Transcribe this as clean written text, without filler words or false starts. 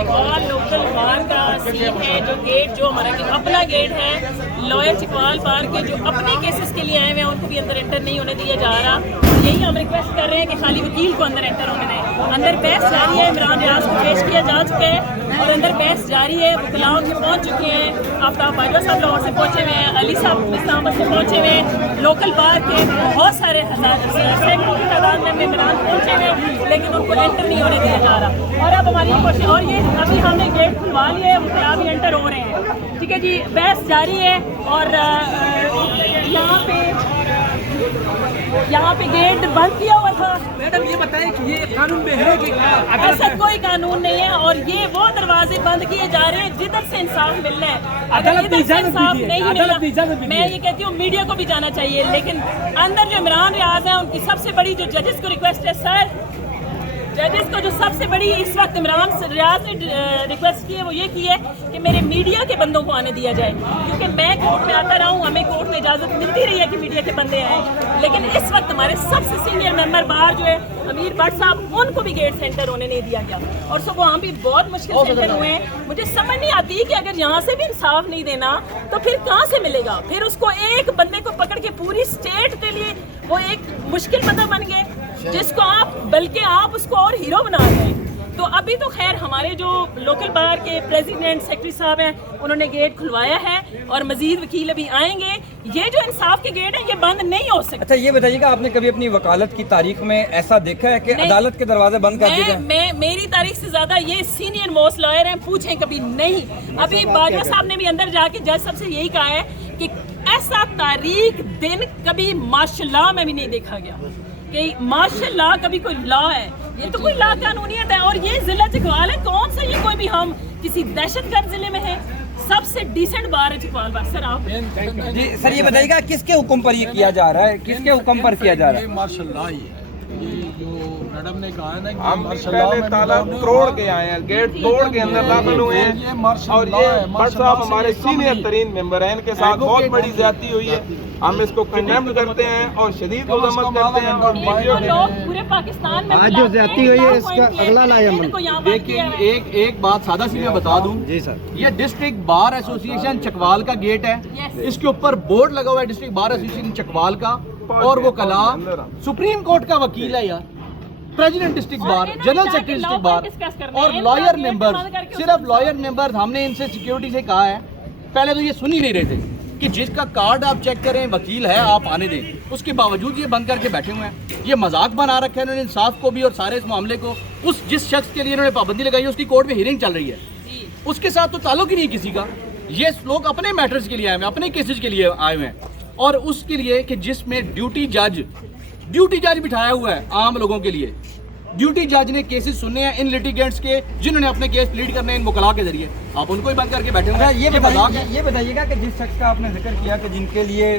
Chakwal local बार का scene है, जो गेट जो हमारा अपना गेट है, लॉयर चिकवाल बार के जो अपने केसेस के लिए आए हुए हैं उनको भी अंदर एंटर नहीं होने दिया जा रहा। यही हम रिक्वेस्ट कर रहे हैं कि खाली वकील को अंदर एंटर होने दें। अंदर बहस जारी है, इमरान रियाज को पेश किया जा चुका है और अंदर बहस जारी है। वकलाओं के पहुँच चुके हैं, आफ्ताब बाजवा साहब लाहौर से पहुँचे हुए हैं, अली साहब इस्लामाबाद से पहुँचे हुए हैं, लोकल बार के बहुत सारे सैकड़ों की तादाद में इमरान पहुँचे हुए हैं, लेकिन उनको एंटर नहीं होने दिया जा रहा। और अब हमारी कोशिश, और ये अभी हमने गेट खुलवा लिया है, वकला भी एंटर हो रहे हैं। ठीक है जी, बहस जारी है और यहाँ पे गेट बंद किया हुआ था। मैडम ये बताएं कि ये कानून में है कि ऐसा कोई कानून नहीं है और ये वो दरवाजे बंद किए जा रहे हैं जिधर से इंसाफ मिलना है। अगर इधर से इंसाफ नहीं मिला, मैं ये कहती हूँ मीडिया को भी जाना चाहिए, लेकिन अंदर जो इमरान रियाज है उनकी सबसे बड़ी जो जजेस को रिक्वेस्ट है, सर जजेस को जो सबसे बड़ी इस वक्त इमरान रियाज ने रिक्वेस्ट की है वो ये की है कि मेरे मीडिया के बंदों को आने दिया जाए, क्योंकि मैं कोर्ट में आता रहा हूँ, हमें कोर्ट में इजाज़त मिलती रही है कि मीडिया के बंदे आए, लेकिन इस वक्त हमारे सबसे सीनियर मेंबर बाहर जो है अमीर भट्ट साहब, उनको भी गेट सेंटर होने नहीं दिया गया और सुबह वहाँ भी बहुत मुश्किल सेंटर हुए हैं। मुझे समझ नहीं आती कि अगर यहाँ से भी इंसाफ नहीं देना तो फिर कहाँ से मिलेगा। फिर उसको एक बंदे को पकड़ के पूरी स्टेट के लिए वो एक मुश्किल बंदा बन गए, जिसको आप बल्कि आप उसको और हीरो बना रहे हैं। तो अभी तो खैर हमारे जो लोकल बार के प्रेसिडेंट सेक्रेटरी साहब हैं उन्होंने गेट खुलवाया है और मजीद वकील अभी आएंगे। ये जो इंसाफ के गेट है ये बंद नहीं हो सकते। अच्छा ये बताइएगा, आपने कभी अपनी वकालत की तारीख में ऐसा देखा है कि अदालत के दरवाजे बंद कर दिए जाएं? मेरी तारीख से ज्यादा ये सीनियर मोस्ट लॉयर हैं, पूछें कभी नहीं। अभी बाजवा साहब ने भी अंदर जाके जज साहब से यही कहा है कि ऐसा तारीख दिन कभी माशाल्लाह में भी नहीं देखा गया कि माशाल्लाह कभी कोई लॉ है। ये तो कोई ला कानूनियत है और ये जिला चिकवाल है, कौन सा ये कोई भी हम किसी दहशतगर्द जिले में है। सबसे डिसेंट बार है चिकवाल बार। सर आप जी सर ये बताइएगा किसके हुक्म पर ये किया जा रहा है, किसके हुक्म पर किया जा रहा है? मार्शल लॉ ये जो मैडम ने कहा है ना कि हम पहले ताला तोड़ के आए हैं, गेट तोड़ के अंदर दाखिल हुए हैं और ये भट्ट साहब हमारे सीनियर तरीन मेंबर हैं, इनके साथ बहुत बड़ी ज्यादती हुई है। हम इसको कंडेम करते हैं और शदीद मजम्मत करते हैं। और लोग पूरे पाकिस्तान में आज जो ज्यादती हुई है इसका अगला लाया। देखिए एक बात सादा सी मैं बता दूं जी सर, ये डिस्ट्रिक्ट बार एसोसिएशन चकवाल का गेट है, इसके ऊपर बोर्ड लगा हुआ है डिस्ट्रिक्ट बार एसोसिएशन चकवाल का, और वो कलाम सुप्रीम कोर्ट का वकील है यार, president district bar, general secretary district bar और लॉयर मेंबर, सिर्फ लॉयर मेंबर। हमने इनसे सिक्योरिटी से कहा है, पहले तो ये सुन ही नहीं रहे थे कि जिसका कार्ड आप चेक करें वकील है आप आने दें, उसके बावजूद ये बंद करके बैठे हुए हैं। ये मजाक बना रखा है इन्होंने इंसाफ को भी और सारे इस मामले को। उस जिस शख्स के लिए इन्होंने पाबंदी लगाई है उसकी कोर्ट में हियरिंग चल रही है, उसके साथ तो ताल्लुक ही नहीं किसी का। ये लोग अपने मैटर्स के लिए आए हुए हैं, अपने केसेस के लिए आए हुए हैं, और उसके लिए कि जिसमें ड्यूटी जज बिठाया हुआ है आम लोगों के लिए। ड्यूटी जज ने केसेस सुनने हैं इन लिटिगेंट्स के जिन्होंने अपने केस प्लीड करने हैं इन वकला के जरिए, आप उनको ही बंद करके बैठे हुए हैं। ये बताइएगा कि जिस शख्स का आपने जिक्र किया कि जिनके लिए